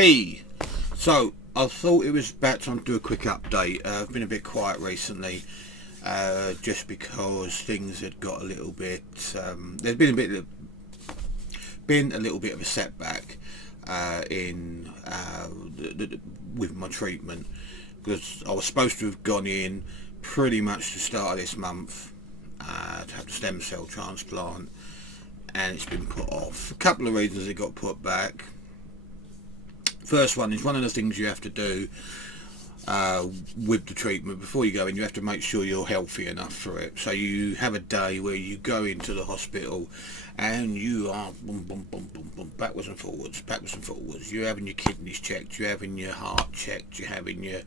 Hey, so I thought it was about time to do a quick update. I've been a bit quiet recently, just because things had got a little bit. There's been a little bit of a setback in with my treatment, because I was supposed to have gone in pretty much the start of this month to have the stem cell transplant, and it's been put off. A couple of reasons it got put back. First one is, one of the things you have to do with the treatment before you go in, you have to make sure you're healthy enough for it. So you have a day where you go into the hospital and you are boom, boom, boom, boom, boom, backwards and forwards. You're having your kidneys checked, you're having your heart checked, you're having your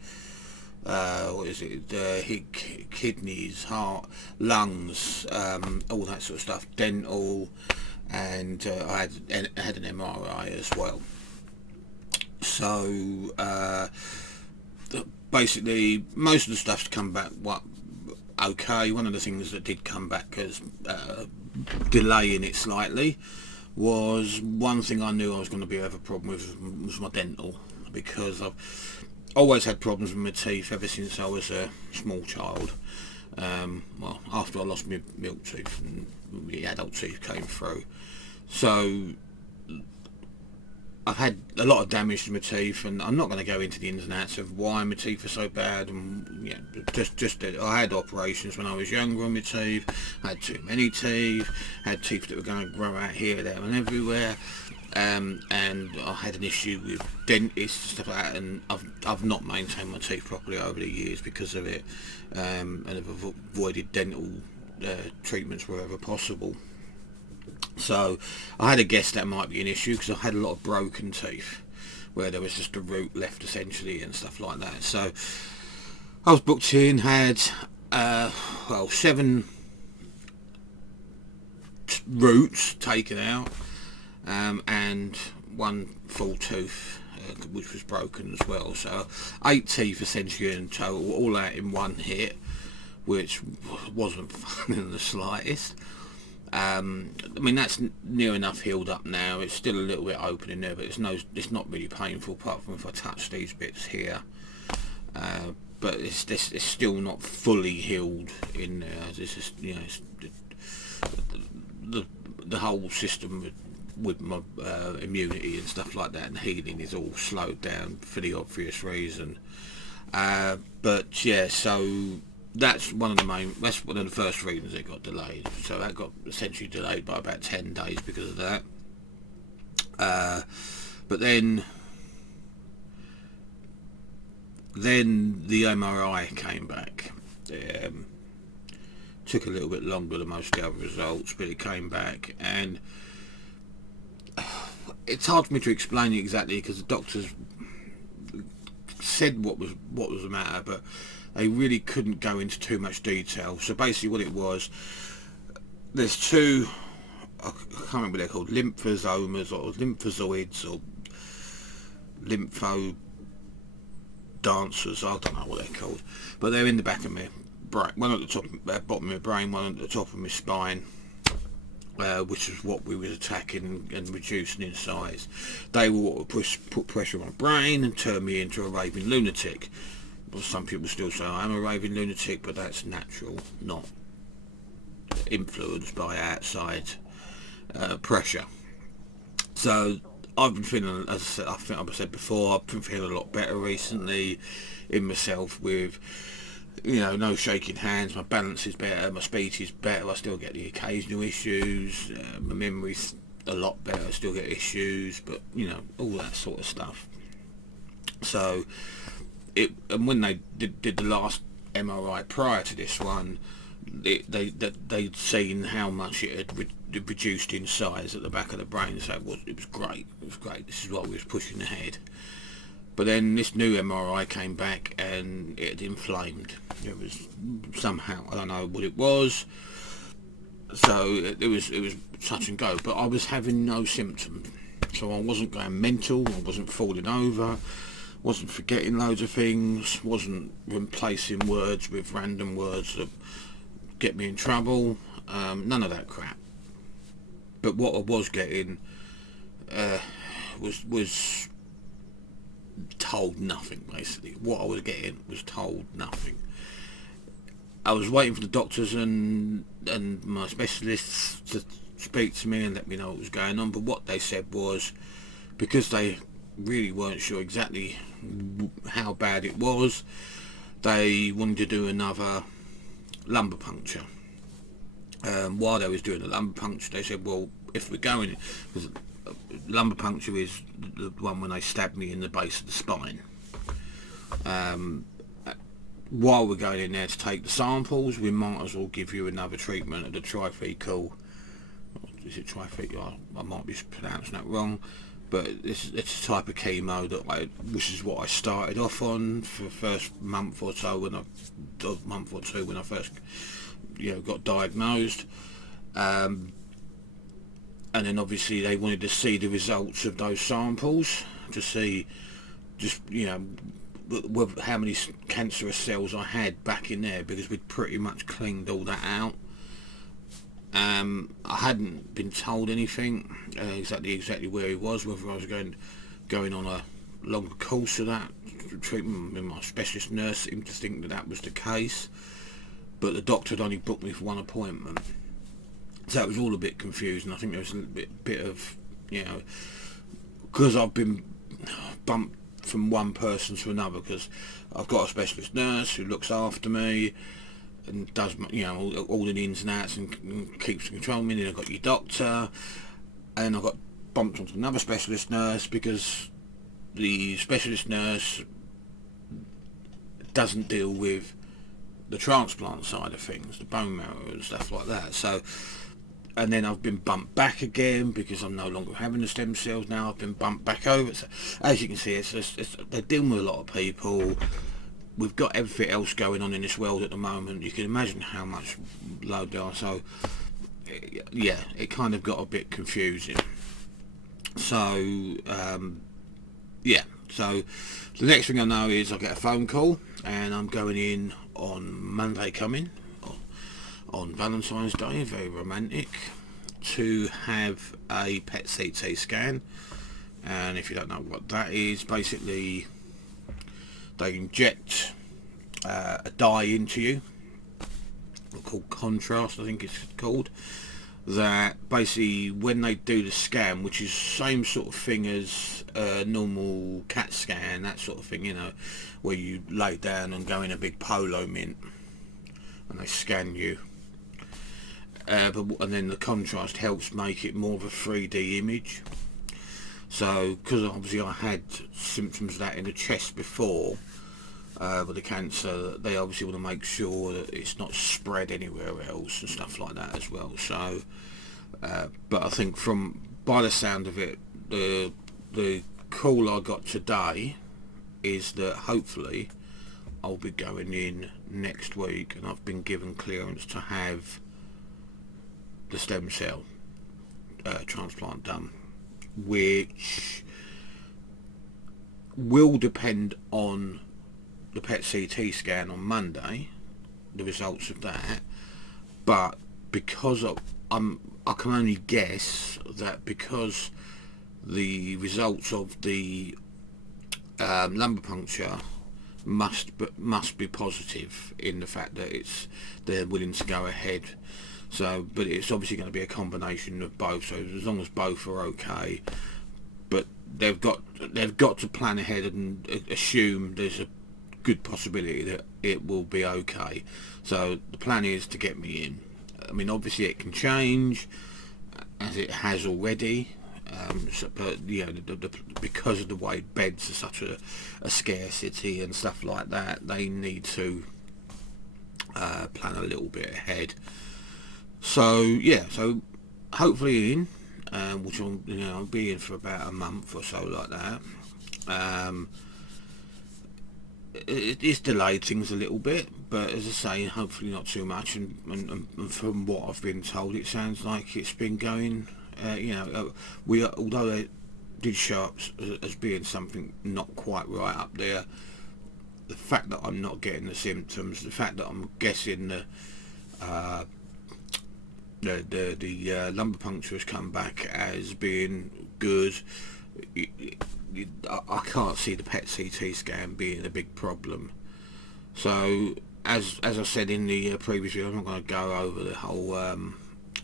kidneys, heart, lungs, all that sort of stuff, dental, and I had an MRI as well. So basically, most of the stuff's come back okay. One of the things that did come back as delaying it slightly was one thing I knew I was going to have a problem with was my dental, because I've always had problems with my teeth ever since I was a small child. Well, after I lost my milk tooth and the adult teeth came through, so I've had a lot of damage to my teeth, and I'm not going to go into the ins and outs of why my teeth are so bad. And just that I had operations when I was younger on my teeth. I had too many teeth. Had teeth that were going to grow out here, there, and everywhere. And I had an issue with dentists and stuff like that, and I've not maintained my teeth properly over the years because of it, and I've avoided dental treatments wherever possible. So I had a guess that might be an issue, because I had a lot of broken teeth where there was just a root left essentially and stuff like that. So I was booked in, had 7 roots taken out, and 1 full tooth which was broken as well. So 8 teeth essentially in total, all out in one hit, which wasn't fun in the slightest. I mean, that's near enough healed up now. It's still a little bit open in there, but it's not really painful apart from if I touch these bits here. But it's still not fully healed in there. It's just, it's the whole system with my immunity and stuff like that and healing is all slowed down for the obvious reason. But yeah, so that's one of the first reasons it got delayed. So that got essentially delayed by about 10 days because of that. But then the MRI came back. Took a little bit longer than most of the other results, but it came back, and it's hard for me to explain it exactly because the doctors said what was the matter, but they really couldn't go into too much detail. So basically what it was, there's 2, I can't remember what they're called, lymphosomes or lymphozoids or lympho dancers, I don't know what they're called, but they're in the back of my brain, one at the top, bottom of my brain, one at the top of my spine, which is what we was attacking and reducing in size. They were what would put pressure on my brain and turn me into a raving lunatic. Well, some people still say I am a raving lunatic, but that's natural, not influenced by outside pressure. So I've been feeling, as I said, I think I've said before, I've been feeling a lot better recently in myself with, no shaking hands, my balance is better, my speech is better, I still get the occasional issues, my memory's a lot better, I still get issues, but, all that sort of stuff. So and when they did the last MRI prior to this one, they'd seen how much it had reduced in size at the back of the brain, so it was great. This is what we was pushing ahead. But then this new MRI came back and it had inflamed. It was somehow, I don't know what it was. So it was touch and go. But I was having no symptoms, so I wasn't going mental. I wasn't falling over. Wasn't forgetting loads of things, wasn't replacing words with random words that get me in trouble, none of that crap. But what I was getting was told nothing. Basically, what I was getting was told nothing. I was waiting for the doctors and my specialists to speak to me and let me know what was going on, but what they said was, because they really weren't sure exactly how bad it was, they wanted to do another lumbar puncture. While they was doing the lumbar puncture, they said, well, if we're going, because lumbar puncture is the one when they stab me in the base of the spine. While we're going in there to take the samples, we might as well give you another treatment of the trithecal. Is it trithecal? I might be pronouncing that wrong, but it's a type of chemo which is what I started off on for the first month or so when I first got diagnosed, and then obviously they wanted to see the results of those samples to see how many cancerous cells I had back in there, because we'd pretty much cleaned all that out. I hadn't been told anything exactly where he was, whether I was going on a longer course of that treatment. My specialist nurse seemed to think that was the case, but the doctor had only booked me for one appointment, so it was all a bit confusing. I think there was a bit of, because I've been bumped from one person to another, because I've got a specialist nurse who looks after me and does all the ins and outs and keeps control of me, and then I've got your doctor, and I got bumped onto another specialist nurse because the specialist nurse doesn't deal with the transplant side of things, the bone marrow and stuff like that. So, and then I've been bumped back again because I'm no longer having the stem cells now. I've been bumped back over. So, as you can see, they're dealing with a lot of people. We've got everything else going on in this world at the moment. You can imagine how much load there are. So, yeah, it kind of got a bit confusing. So, yeah. So, the next thing I know is I get a phone call, and I'm going in on Monday coming, on Valentine's Day, very romantic, to have a PET CT scan. And if you don't know what that is, basically they inject a dye into you, called contrast, I think it's called, that basically when they do the scan, which is same sort of thing as a normal CAT scan, that sort of thing, where you lay down and go in a big polo mint and they scan you, and then the contrast helps make it more of a 3D image. So, because obviously I had symptoms of that in the chest before, with the cancer, they obviously want to make sure that it's not spread anywhere else and stuff like that as well. So, but I think by the sound of it, the call I got today is that hopefully I'll be going in next week, and I've been given clearance to have the stem cell transplant done, which will depend on the PET CT scan on Monday, the results of that. But because I can only guess that because the results of the lumbar puncture must be positive in the fact that they're willing to go ahead. So, but it's obviously going to be a combination of both. So as long as both are okay, but they've got to plan ahead and assume there's a good possibility that it will be okay. So the plan is to get me in. I mean, obviously it can change, as it has already. But because of the way beds are such a scarcity and stuff like that, they need to plan a little bit ahead. So yeah, so hopefully in, which I'll be in for about a month or so like that. It's delayed things a little bit, but as I say, hopefully not too much. And from what I've been told, it sounds like it's been going. Although they did show up as being something not quite right up there, the fact that I'm not getting the symptoms, the fact that I'm guessing the lumbar puncture has come back as being good, I can't see the PET CT scan being a big problem. So as I said in the previous video, I'm not going to go over the whole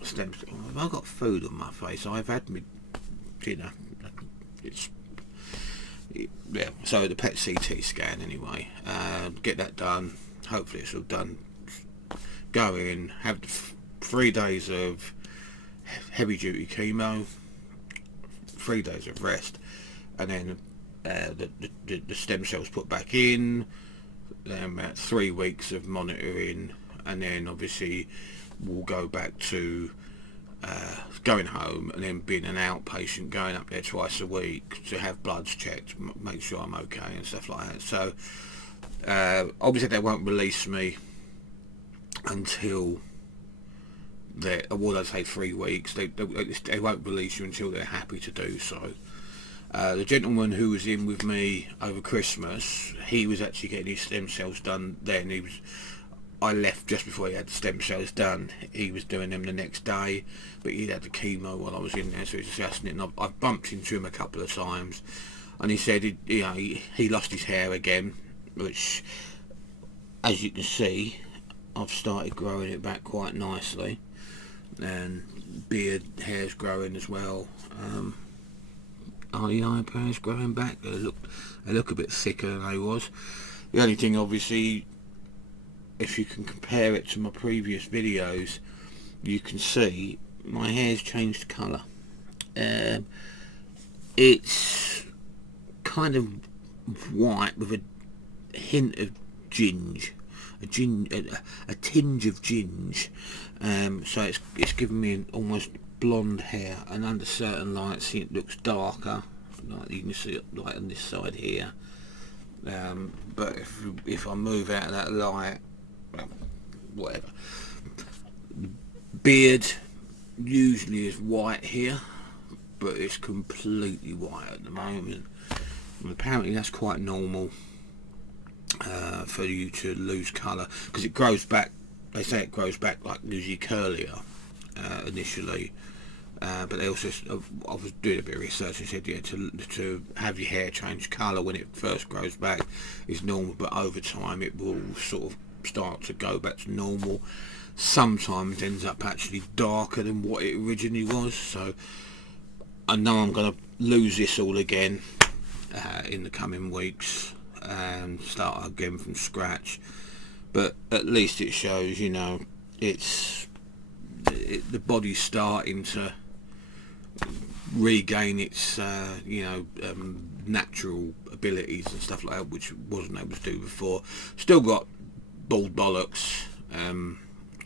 stem cell. I've got food on my face. I've had my dinner. It's yeah. So the PET CT scan anyway. Get that done. Hopefully it's all done. Go in, have 3 days of heavy duty chemo, 3 days of rest, and then the stem cells put back in. Then 3 weeks of monitoring, and then obviously we'll go back to going home and then being an outpatient, going up there twice a week to have bloods checked, make sure I'm okay and stuff like that. So obviously they won't release me until I'd say 3 weeks. They won't release you until they're happy to do so. The gentleman who was in with me over Christmas, he was actually getting his stem cells done then. I left just before he had the stem cells done. He was doing them the next day, but he had the chemo while I was in there, so he was discussing it. And I bumped into him a couple of times, and he said he lost his hair again, which, as you can see, I've started growing it back quite nicely, and beard hair's growing as well. Are the eyebrows growing back? They look a bit thicker than they was. The only thing, obviously, if you can compare it to my previous videos, you can see my hair's changed colour. It's kind of white with a hint of ginge, a tinge of ginge. So it's giving me an almost blonde hair, and under certain lights it looks darker, like you can see it like on this side here. But if I move out of that light, whatever. Beard usually is white here, but it's completely white at the moment. And apparently that's quite normal for you to lose colour, because it grows back. They say it grows back like usually curlier initially, but they also, I was doing a bit of research and said, yeah, to have your hair change colour when it first grows back is normal, but over time it will sort of start to go back to normal. Sometimes it ends up actually darker than what it originally was. So I know I'm going to lose this all again in the coming weeks and start again from scratch, but at least it shows, you know, the body's starting to regain its natural abilities and stuff like that, which wasn't able to do before. Still got bald bollocks,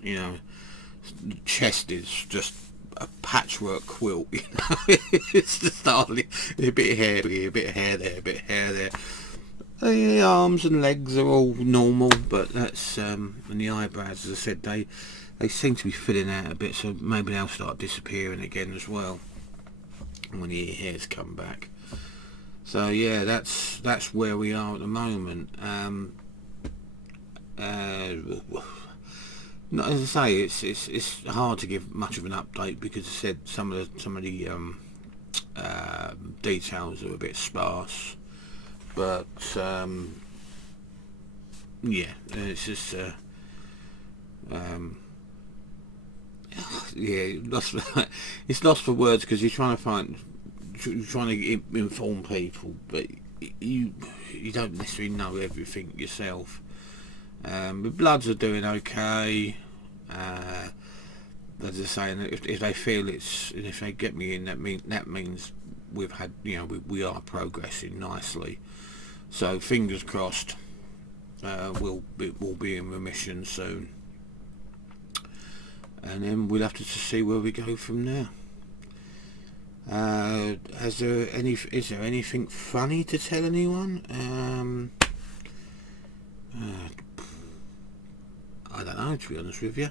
you know, the chest is just a patchwork quilt, you know. It's just hardly a bit of hair here, a bit of hair there, a bit of hair there. The arms and legs are all normal, but that's and the eyebrows, as I said, they seem to be filling out a bit, so maybe they'll start disappearing again as well when the hairs come back. So yeah, that's where we are at the moment. Not, as I say, it's hard to give much of an update because I said some of the details are a bit sparse, but yeah, it's just yeah, it's lost for words, because you're trying to inform people, but you don't necessarily know everything yourself. The bloods are doing okay. As I say, if they feel it's, and if they get me in, that means we've had, you know, we are progressing nicely. So fingers crossed, we'll be in remission soon, and then we'll have to see where we go from there. Is there anything funny to tell anyone? I don't know, to be honest with you.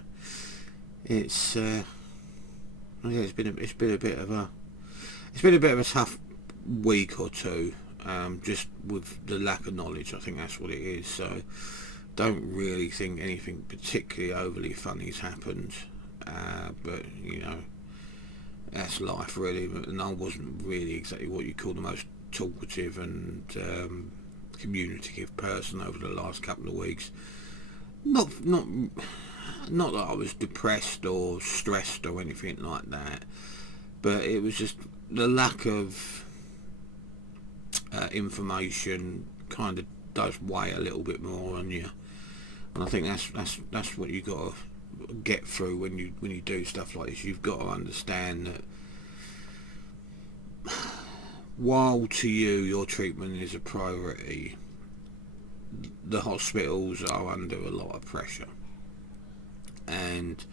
It's it's been a bit of a tough week or two, just with the lack of knowledge. I think that's what it is. So don't really think anything particularly overly funny's happened, but you know, that's life really. And I wasn't really exactly what you call the most talkative and communicative person over the last couple of weeks. Not that I was depressed or stressed or anything like that, but it was just the lack of information kind of does weigh a little bit more on you, and I think that's what you got to get through when you do stuff like this. You've got to understand that while to you your treatment is a priority, the hospitals are under a lot of pressure, and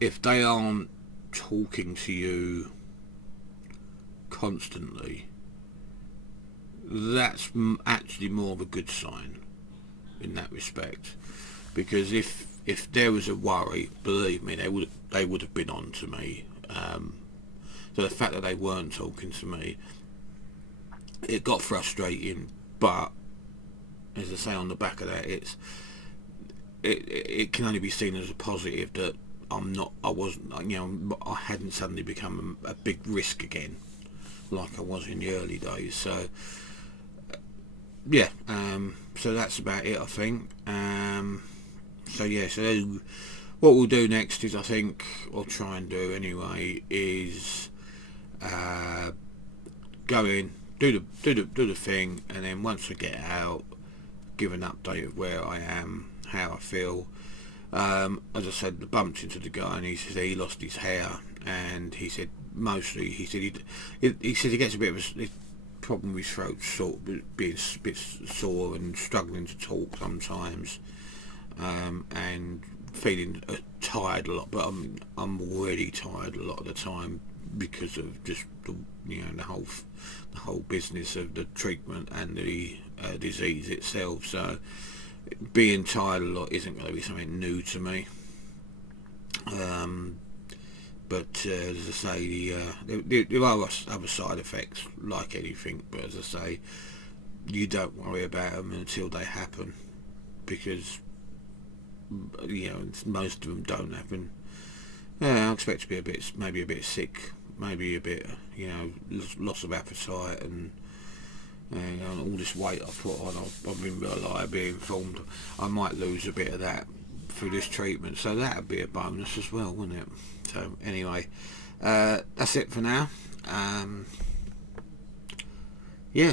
if they aren't talking to you constantly, that's actually more of a good sign in that respect. Because if there was a worry, believe me, they would have been on to me. So the fact that they weren't talking to me, it got frustrating. But as I say, on the back of that, it can only be seen as a positive that I hadn't suddenly become a big risk again, like I was in the early days. So yeah, so that's about it, I think. So what we'll do next is, I think, or try and do anyway, is go in, do the thing, and then once I get out, give an update of where I am, how I feel. As I said, I bumped into the guy, and he said he lost his hair, and he said he said he gets a bit of a problem with his throat, sort of being a bit sore and struggling to talk sometimes, and feeling tired a lot. But I'm already tired a lot of the time because of just the whole business of the treatment and the disease itself. So being tired a lot isn't going to be something new to me. But as I say, there are other side effects like anything. But as I say, you don't worry about them until they happen, because most of them don't happen. I expect to be maybe a bit sick, maybe a bit, loss of appetite, and all this weight I put on. I've been reliably informed I might lose a bit of that through this treatment, so that'd be a bonus as well, wouldn't it? So anyway, that's it for now.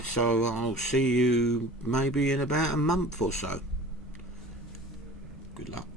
So I'll see you maybe in about a month or so. Good luck.